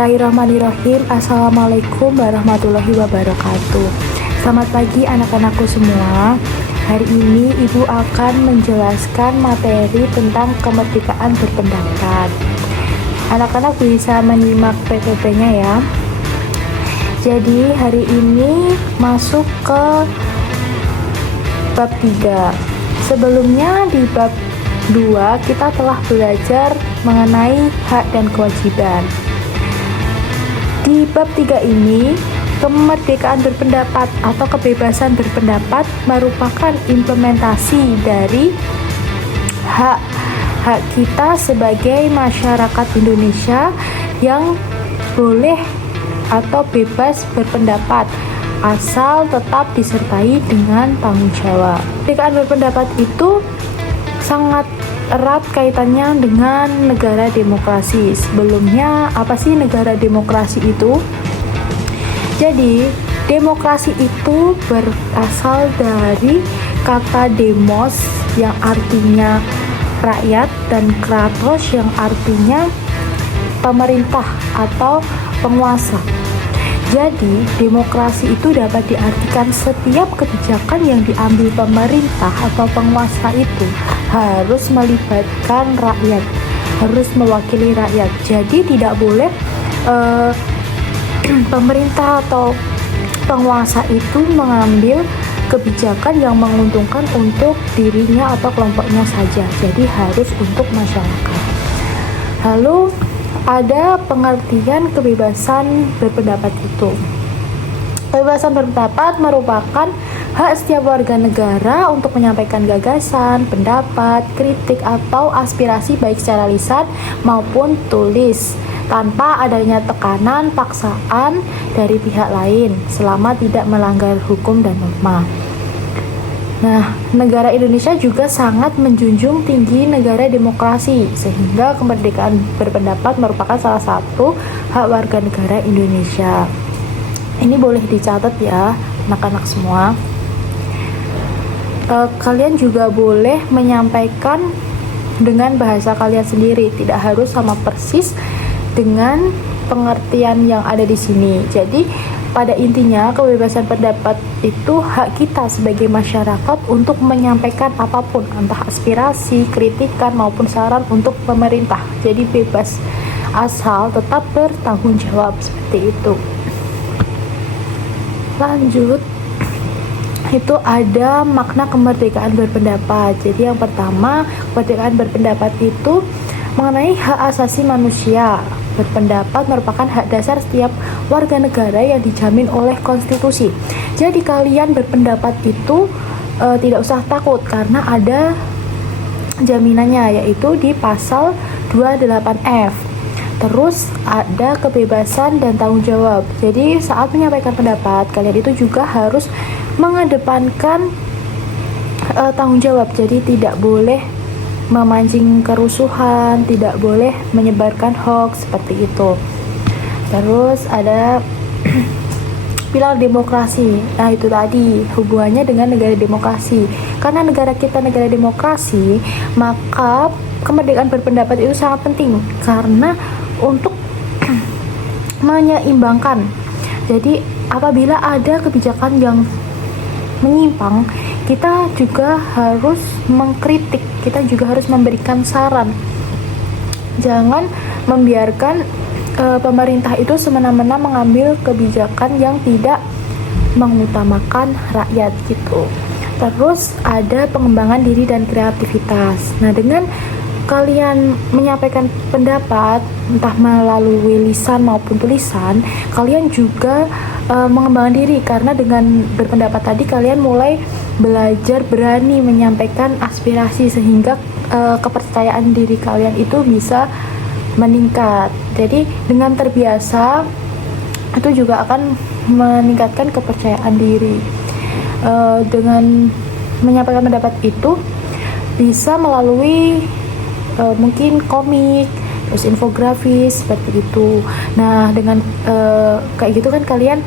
Bismillahirrahmanirrahim. Assalamualaikum warahmatullahi wabarakatuh. Selamat pagi anak-anakku semua. Hari ini Ibu akan menjelaskan materi tentang kemerdekaan berpendapat. Anak-anak bisa menyimak PPT-nya ya. Jadi hari ini masuk ke bab 3. Sebelumnya di bab 2 kita telah belajar mengenai hak dan kewajiban. Di bab 3 ini, kemerdekaan berpendapat atau kebebasan berpendapat merupakan implementasi dari hak kita sebagai masyarakat Indonesia yang boleh atau bebas berpendapat asal tetap disertai dengan tanggung jawab. Kemerdekaan berpendapat itu sangat erat kaitannya dengan negara demokrasi. Sebelumnya, apa sih negara demokrasi itu? Jadi, demokrasi itu berasal dari kata demos yang artinya rakyat dan kratos yang artinya pemerintah atau penguasa. Jadi, demokrasi itu dapat diartikan setiap kebijakan yang diambil pemerintah atau penguasa itu harus melibatkan rakyat, harus mewakili rakyat. Jadi, tidak boleh pemerintah atau penguasa itu mengambil kebijakan yang menguntungkan untuk dirinya atau kelompoknya saja. Jadi, harus untuk masyarakat. Lalu, ada pengertian kebebasan berpendapat itu. Kebebasan berpendapat merupakan hak setiap warga negara untuk menyampaikan gagasan, pendapat, kritik, atau aspirasi baik secara lisan maupun tulis tanpa adanya tekanan, paksaan dari pihak lain selama tidak melanggar hukum dan norma. Nah, negara Indonesia juga sangat menjunjung tinggi negara demokrasi, sehingga kemerdekaan berpendapat merupakan salah satu hak warga negara Indonesia. Ini boleh dicatat ya, anak-anak semua. Kalian juga boleh menyampaikan dengan bahasa kalian sendiri, tidak harus sama persis dengan pengertian yang ada di sini. Jadi, pada intinya, kebebasan pendapat itu hak kita sebagai masyarakat untuk menyampaikan apapun, entah aspirasi, kritikan, maupun saran untuk pemerintah. Jadi bebas, asal tetap bertanggung jawab, seperti itu. Lanjut, itu ada makna kemerdekaan berpendapat. Jadi yang pertama, kemerdekaan berpendapat itu mengenai hak asasi manusia. Berpendapat merupakan hak dasar setiap warga negara yang dijamin oleh konstitusi. Jadi kalian berpendapat itu tidak usah takut karena ada jaminannya, yaitu di pasal 28F. Terus ada kebebasan dan tanggung jawab. Jadi saat menyampaikan pendapat, kalian itu juga harus mengedepankan tanggung jawab. Jadi tidak boleh memancing kerusuhan, tidak boleh menyebarkan hoax seperti itu. Terus ada pilar demokrasi. Nah, itu tadi hubungannya dengan negara demokrasi. Karena negara kita negara demokrasi, maka kemerdekaan berpendapat itu sangat penting karena untuk menyeimbangkan. Jadi, apabila ada kebijakan yang menyimpang, kita juga harus mengkritik, kita juga harus memberikan saran. Jangan membiarkan pemerintah itu semena-mena mengambil kebijakan yang tidak mengutamakan rakyat gitu. Terus ada pengembangan diri dan kreativitas. Nah, dengan kalian menyampaikan pendapat entah melalui lisan maupun tulisan, kalian juga mengembangkan diri karena dengan berpendapat tadi kalian mulai belajar berani menyampaikan aspirasi sehingga kepercayaan diri kalian itu bisa meningkat. Jadi dengan terbiasa itu juga akan meningkatkan kepercayaan diri. Dengan menyampaikan pendapat itu bisa melalui mungkin komik, terus infografis seperti itu. Nah, dengan kayak gitu kan kalian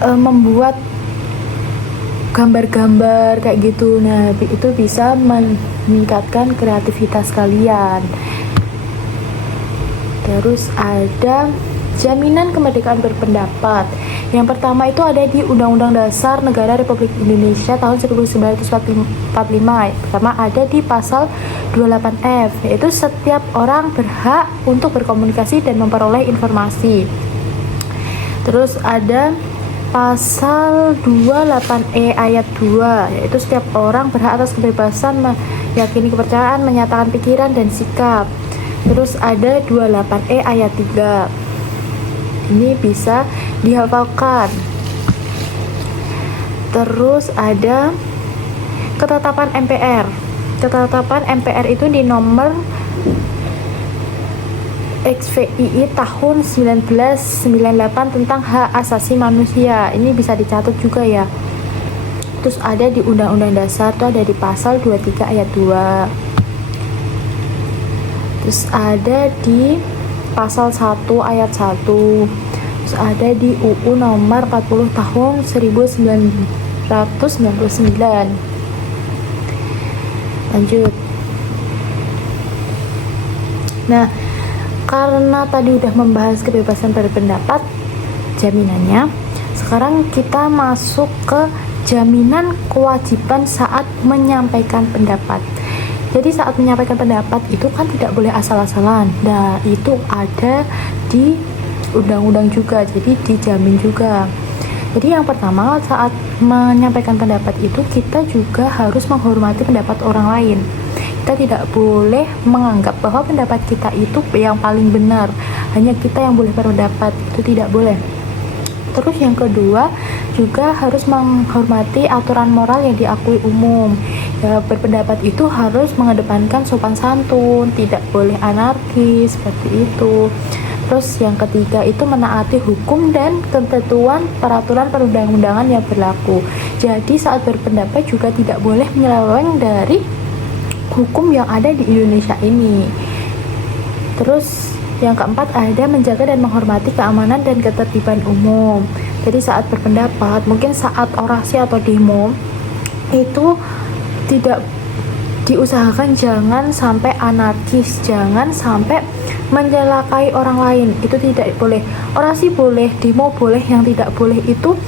membuat gambar-gambar kayak gitu. Nah, itu bisa meningkatkan kreativitas kalian. Terus ada jaminan kemerdekaan berpendapat. Yang pertama itu ada di Undang-Undang Dasar Negara Republik Indonesia tahun 1945. Pertama ada di pasal 28F, yaitu setiap orang berhak untuk berkomunikasi dan memperoleh informasi. Terus ada pasal 28E ayat 2, yaitu setiap orang berhak atas kebebasan meyakini kepercayaan, menyatakan pikiran dan sikap. Terus ada 28E ayat 3. Ini bisa dihafalkan. Terus ada ketetapan MPR. Ketetapan MPR itu di nomor XVI tahun 1998 tentang hak asasi manusia. Ini bisa dicatat juga ya. Terus ada di Undang-Undang Dasar itu ada di pasal 23 ayat 2. Terus ada di pasal 1 ayat 1. Terus ada di UU nomor 40 tahun 1999. Lanjut. Nah, karena tadi udah membahas kebebasan berpendapat, jaminannya, sekarang kita masuk ke jaminan kewajiban saat menyampaikan pendapat. Jadi saat menyampaikan pendapat itu kan tidak boleh asal-asalan. Nah, itu ada di undang-undang juga, jadi dijamin juga. Jadi yang pertama, saat menyampaikan pendapat itu kita juga harus menghormati pendapat orang lain. Kita tidak boleh menganggap bahwa pendapat kita itu yang paling benar, hanya kita yang boleh berpendapat, itu tidak boleh. Terus yang kedua, juga harus menghormati aturan moral yang diakui umum. Ya, berpendapat itu harus mengedepankan sopan santun, tidak boleh anarkis, seperti itu. Terus yang ketiga itu menaati hukum dan ketentuan peraturan perundang-undangan yang berlaku. Jadi saat berpendapat juga tidak boleh menyeleweng dari hukum yang ada di Indonesia ini. Terus yang keempat ada menjaga dan menghormati keamanan dan ketertiban umum. Jadi saat berpendapat, mungkin saat orasi atau demo itu tidak diusahakan jangan sampai anarkis, jangan sampai mencelakai orang lain. Itu tidak boleh. Orasi boleh, demo boleh, yang tidak boleh itu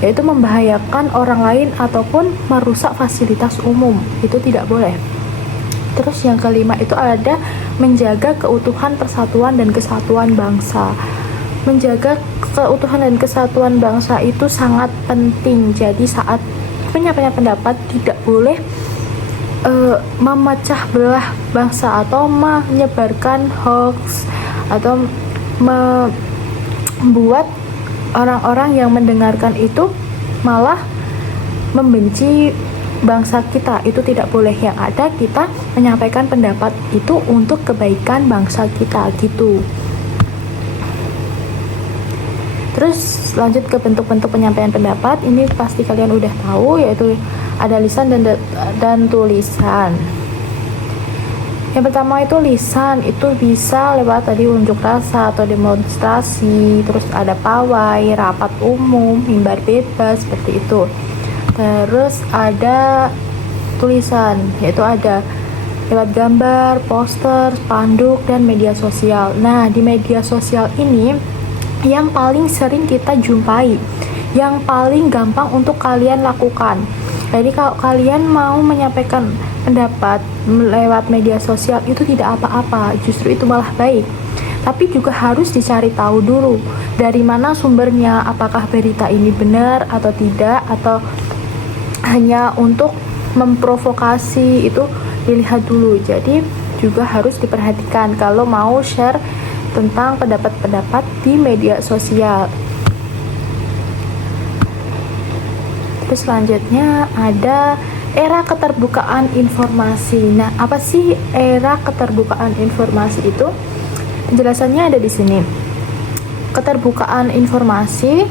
yaitu membahayakan orang lain ataupun merusak fasilitas umum. Itu tidak boleh. Terus yang kelima itu ada menjaga keutuhan persatuan dan kesatuan bangsa. Menjaga keutuhan dan kesatuan bangsa itu sangat penting. Jadi saat penyampaian pendapat tidak boleh memecah belah bangsa atau menyebarkan hoax atau membuat orang-orang yang mendengarkan itu malah membenci bangsa kita. Itu tidak boleh. Yang ada kita menyampaikan pendapat itu untuk kebaikan bangsa kita gitu. Terus lanjut ke bentuk-bentuk penyampaian pendapat. Ini pasti kalian udah tahu, yaitu ada lisan dan tulisan. Yang pertama itu lisan, itu bisa lewat tadi unjuk rasa atau demonstrasi. Terus ada pawai, rapat umum, mimbar bebas, seperti itu. Terus ada tulisan, yaitu ada lewat gambar, poster, spanduk, dan media sosial. Nah, di media sosial ini yang paling sering kita jumpai, yang paling gampang untuk kalian lakukan. Jadi kalau kalian mau menyampaikan pendapat lewat media sosial itu tidak apa-apa, justru itu malah baik. Tapi juga harus dicari tahu dulu dari mana sumbernya, apakah berita ini benar atau tidak, atau hanya untuk memprovokasi, itu dilihat dulu. Jadi juga harus diperhatikan kalau mau share tentang pendapat-pendapat di media sosial. Terus selanjutnya ada era keterbukaan informasi. Nah, apa sih era keterbukaan informasi itu? Penjelasannya ada di sini. Keterbukaan informasi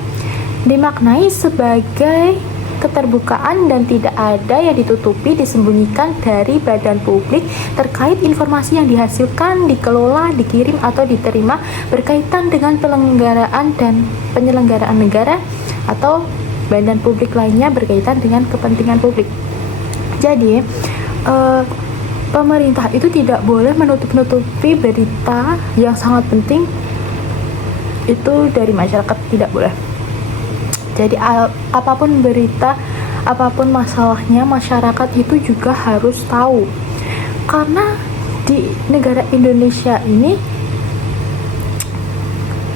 dimaknai sebagai keterbukaan dan tidak ada yang ditutupi, disembunyikan dari badan publik terkait informasi yang dihasilkan, dikelola, dikirim atau diterima berkaitan dengan penyelenggaraan negara atau badan publik lainnya berkaitan dengan kepentingan publik. Jadi pemerintah itu tidak boleh menutup-nutupi berita yang sangat penting itu dari masyarakat, tidak boleh. Jadi apapun berita, apapun masalahnya, masyarakat itu juga harus tahu. Karena di negara Indonesia ini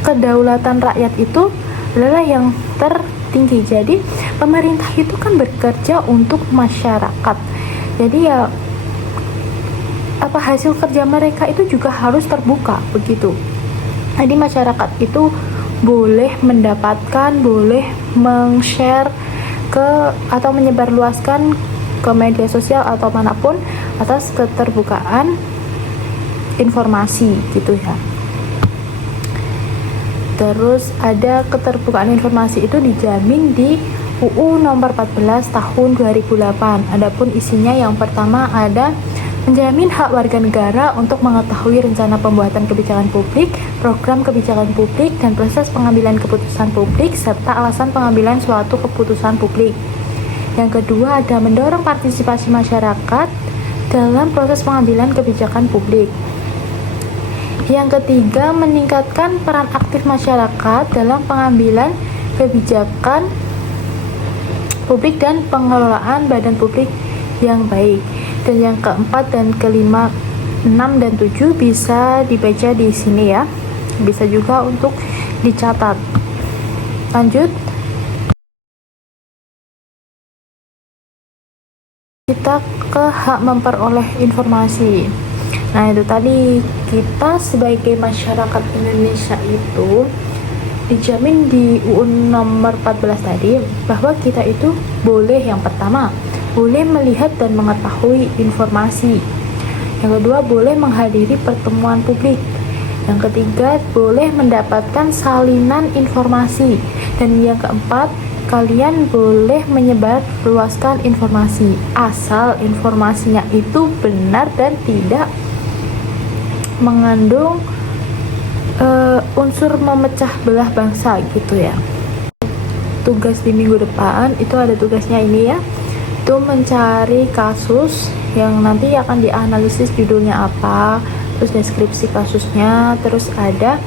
kedaulatan rakyat itu adalah yang tertinggi. Jadi pemerintah itu kan bekerja untuk masyarakat. Jadi ya apa hasil kerja mereka itu juga harus terbuka begitu. Jadi masyarakat itu boleh mendapatkan, boleh meng-share ke atau menyebarluaskan ke media sosial atau manapun atas keterbukaan informasi gitu ya. Terus ada keterbukaan informasi itu dijamin di UU nomor 14 tahun 2008. Adapun isinya yang pertama ada menjamin hak warga negara untuk mengetahui rencana pembuatan kebijakan publik, program kebijakan publik, dan proses pengambilan keputusan publik, serta alasan pengambilan suatu keputusan publik. Yang kedua ada mendorong partisipasi masyarakat dalam proses pengambilan kebijakan publik. Yang ketiga, meningkatkan peran aktif masyarakat dalam pengambilan kebijakan publik dan pengelolaan badan publik yang baik. Dan yang keempat dan kelima, 6 dan 7 bisa dibaca di sini ya. Bisa juga untuk dicatat. Lanjut. Kita ke hak memperoleh informasi. Nah, itu tadi kita sebagai masyarakat Indonesia itu dijamin di UU nomor 14 tadi bahwa kita itu boleh, yang pertama boleh melihat dan mengetahui informasi. Yang kedua, boleh menghadiri pertemuan publik. Yang ketiga, boleh mendapatkan salinan informasi. Dan yang keempat, kalian boleh menyebarluaskan informasi asal informasinya itu benar dan tidak mengandung unsur memecah belah bangsa gitu ya. Tugas di minggu depan itu ada tugasnya ini ya, itu mencari kasus yang nanti akan dianalisis judulnya apa, terus deskripsi kasusnya, terus ada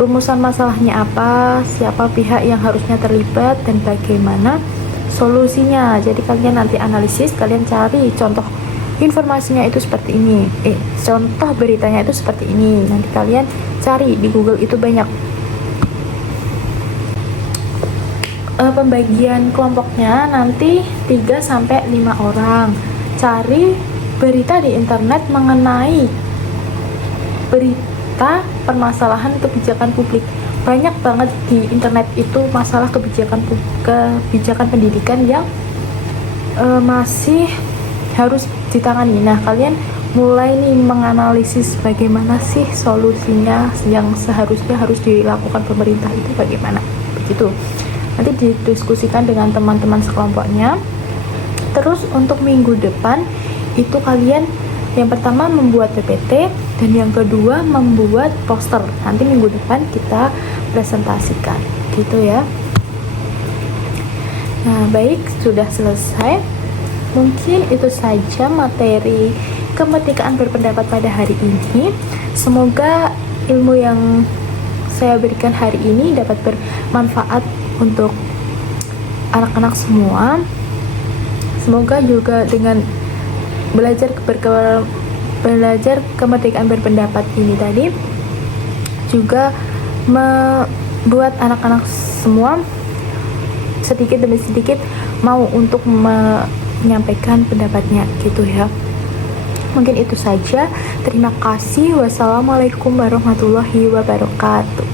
rumusan masalahnya apa, siapa pihak yang harusnya terlibat, dan bagaimana solusinya. Jadi kalian nanti analisis, kalian cari contoh informasinya itu seperti ini, contoh beritanya itu seperti ini, nanti kalian cari di Google, itu banyak. Pembagian kelompoknya nanti 3-5 orang. Cari berita di internet mengenai berita permasalahan kebijakan publik. Banyak banget di internet itu masalah kebijakan pendidikan yang masih harus ditangani. Nah, kalian mulai nih menganalisis bagaimana sih solusinya yang seharusnya harus dilakukan pemerintah itu bagaimana. Begitu. Nanti didiskusikan dengan teman-teman sekelompoknya. Terus untuk minggu depan itu kalian yang pertama membuat PPT dan yang kedua membuat poster. Nanti minggu depan kita presentasikan gitu ya. Nah, baik, sudah selesai. Mungkin itu saja materi kemerdekaan berpendapat pada hari ini. Semoga ilmu yang saya berikan hari ini dapat bermanfaat untuk anak-anak semua. Semoga juga dengan belajar kemerdekaan berpendapat ini tadi juga membuat anak-anak semua sedikit demi sedikit mau untuk menyampaikan pendapatnya gitu ya. Mungkin itu saja. Terima kasih. Wassalamualaikum warahmatullahi wabarakatuh.